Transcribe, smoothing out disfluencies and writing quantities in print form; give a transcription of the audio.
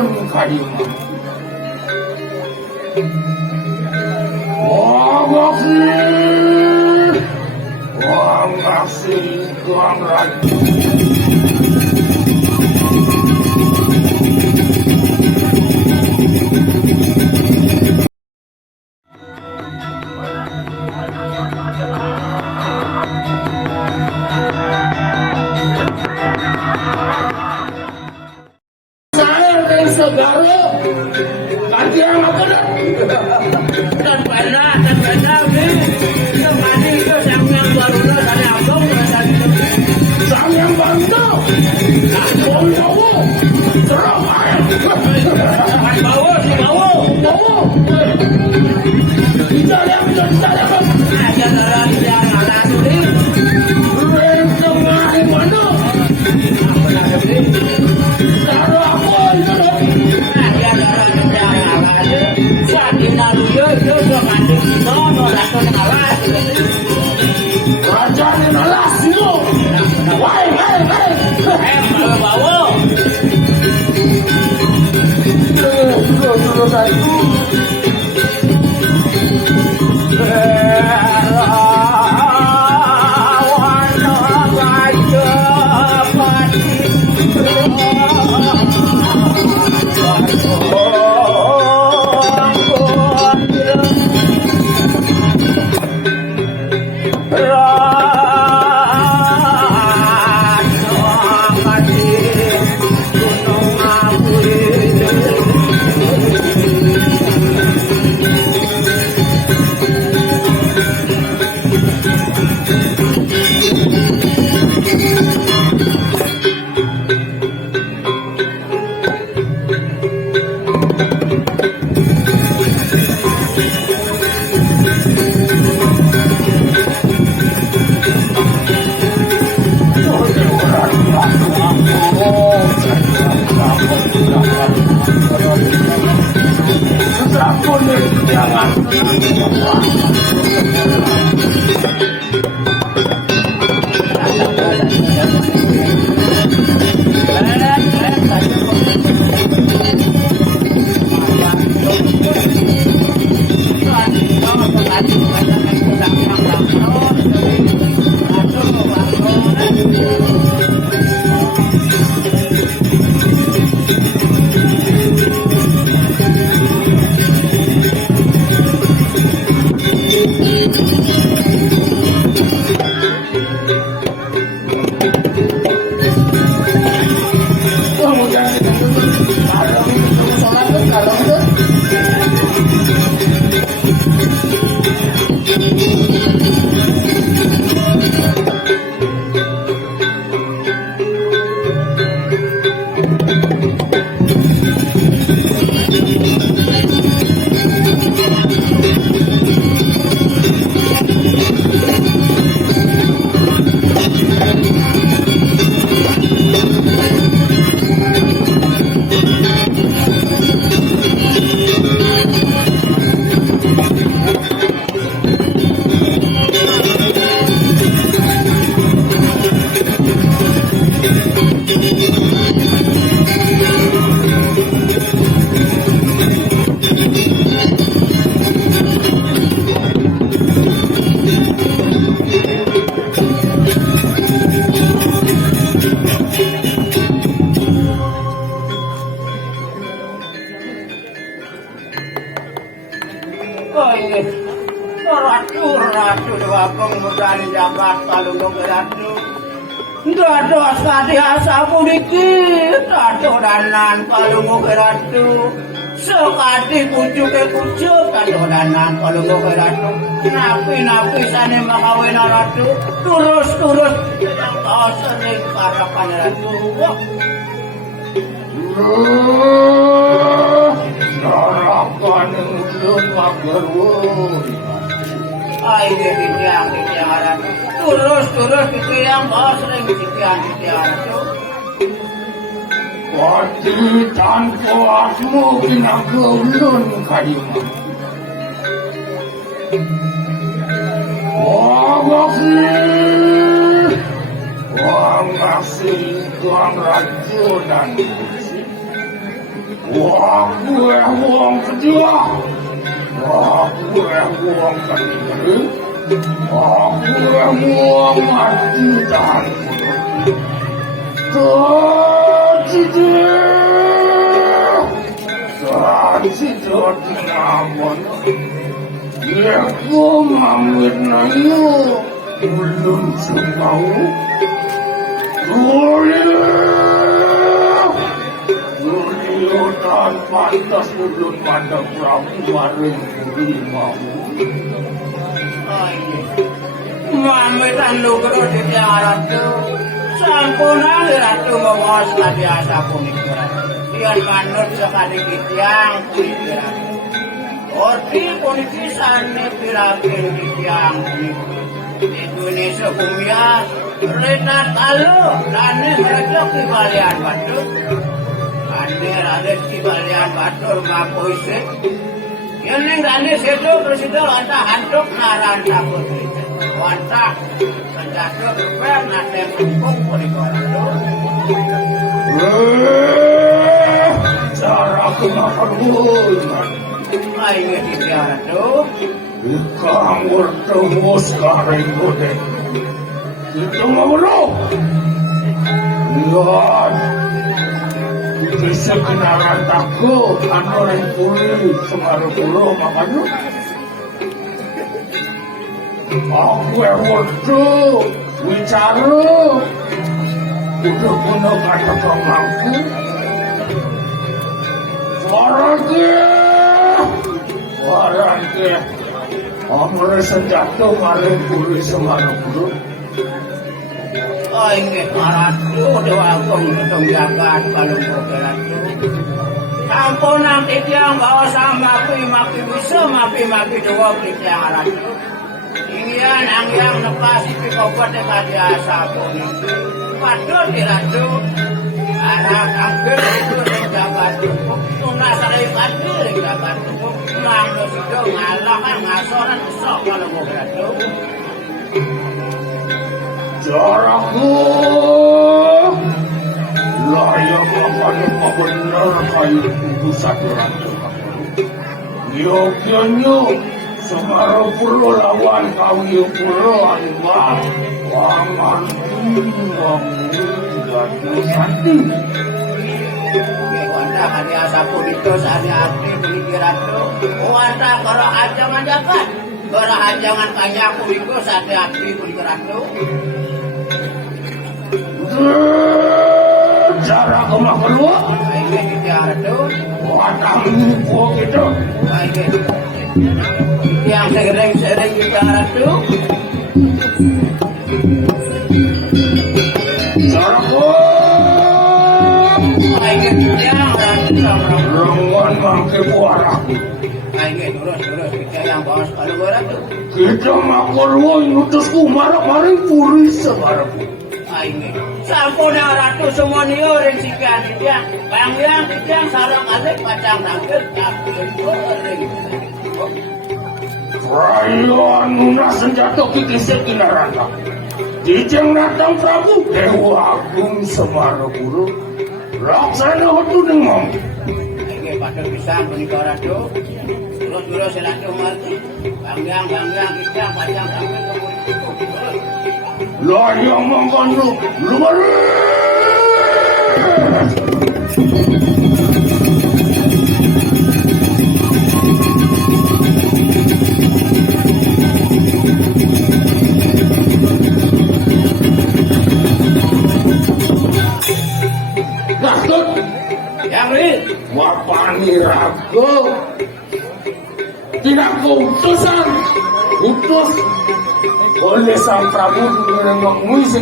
ulun kalima. Wong asli tuang raja. Segala nanti yang apa dan banyak nih yang mandi itu yang baru dari abang sang yang bantu bawa serang bawa tidak yang tengah mana taruh apa itu Raja nalas itu, why, bawa, terus aku. Ratu Dewapeng Mudani Jabat Kalulung Ratu Dado Asadi Asamu Dikit Ratu Danan Kalulung Ratu Sekati kucuk Kadodanan Kalulung Ratu Napi sani makawena Ratu Turus yang kau sering karapan Ratu Narakan ulun magerun Ay, ditiang Ratu Turus ditiang kau sering ditiang Ratu Wati tanpa asmu kinagaulun kalima Wang asli tuang rajo dan musik Aku yang uang kedua. Aku yang uang kedua. Aku yang uang mati dan Tercidur namun Aku mamit nayo Ulun sumau Dulio dan pantas ulun pada Prabu maring mau Mamit ang lugro di tiaratu. Sampuna ratu mawas na biasa punikuran. Diyan manut sa kanigitiang punikuran. Orti punikisan ni pirakin kitiyang punikuran. Indonesia kumya, retat alo, lanis rejok di balian batur. Ane rades di balian batur mapoisit. Yan yang lanis itu terus itu anta hantuk naran takut itu. Wanta penjatuh berper nasem hukum punikuran. Cara aku makan Ayo dibiara tuh. Ikang bertemu sekarang kode. Kita ngobrol. Lihat. Bisa kenalan takut. Ano yang tulis. Semarang pulau makan. Aku yang bertemu. Bicara. Udah punya kata pemangku. Warangke. Amre senjata maling puri semarang bulu. Oh ingat maratu dewa agung ketong jagat balung bergelatu. Ampun nanti tiang bawa sama mapi bisa mapi dewa tiang aratu. Ingian angyang lepas itu kopat dekat biasa pun. Patul diratu. Anak angker itu jabat cukup. Tuna sarai pati jabat cukup. Mangga sido ngalahan ngasoran sok kalau mau beratu. Jarakku layak makan benar kayu kudu satu rantai. Yogyanya Semarang pulau lawan kau pulau animal. Wangan jatuh santi. Wanda hari asapu itu sehari hati pemikiran tu. Wanda kalau ajangan jagat, kalau ajangan kanyaku itu sehari hati pemikiran tu. Jarak kemah keluar. Ini bicara tu. Wanda minggu gitu. Yang sering bicara tu. Jarakku. Rengan mangke buara. Terus kita yang bawa sekali berat tu. Kita makor woi utusku marah-marah puri sebarang. Sampun ratu semua ni orang sikian dia. Yang dia sarang alik pacang tangkil tak ring. Rayuan nuna senjata kikisik kinarata. Dijeng datang Prabu Dewa Agung Semara Guru. Laksana hotu dengan Ini pada pisang menikah ratu. Terus selatu mati. Banggang kita pacang tangkil kemudian. lah yang mengandung luar. Gasut Yang ini wapani ragu tidak keutusan utus oleh sang Prabu dengan menguisi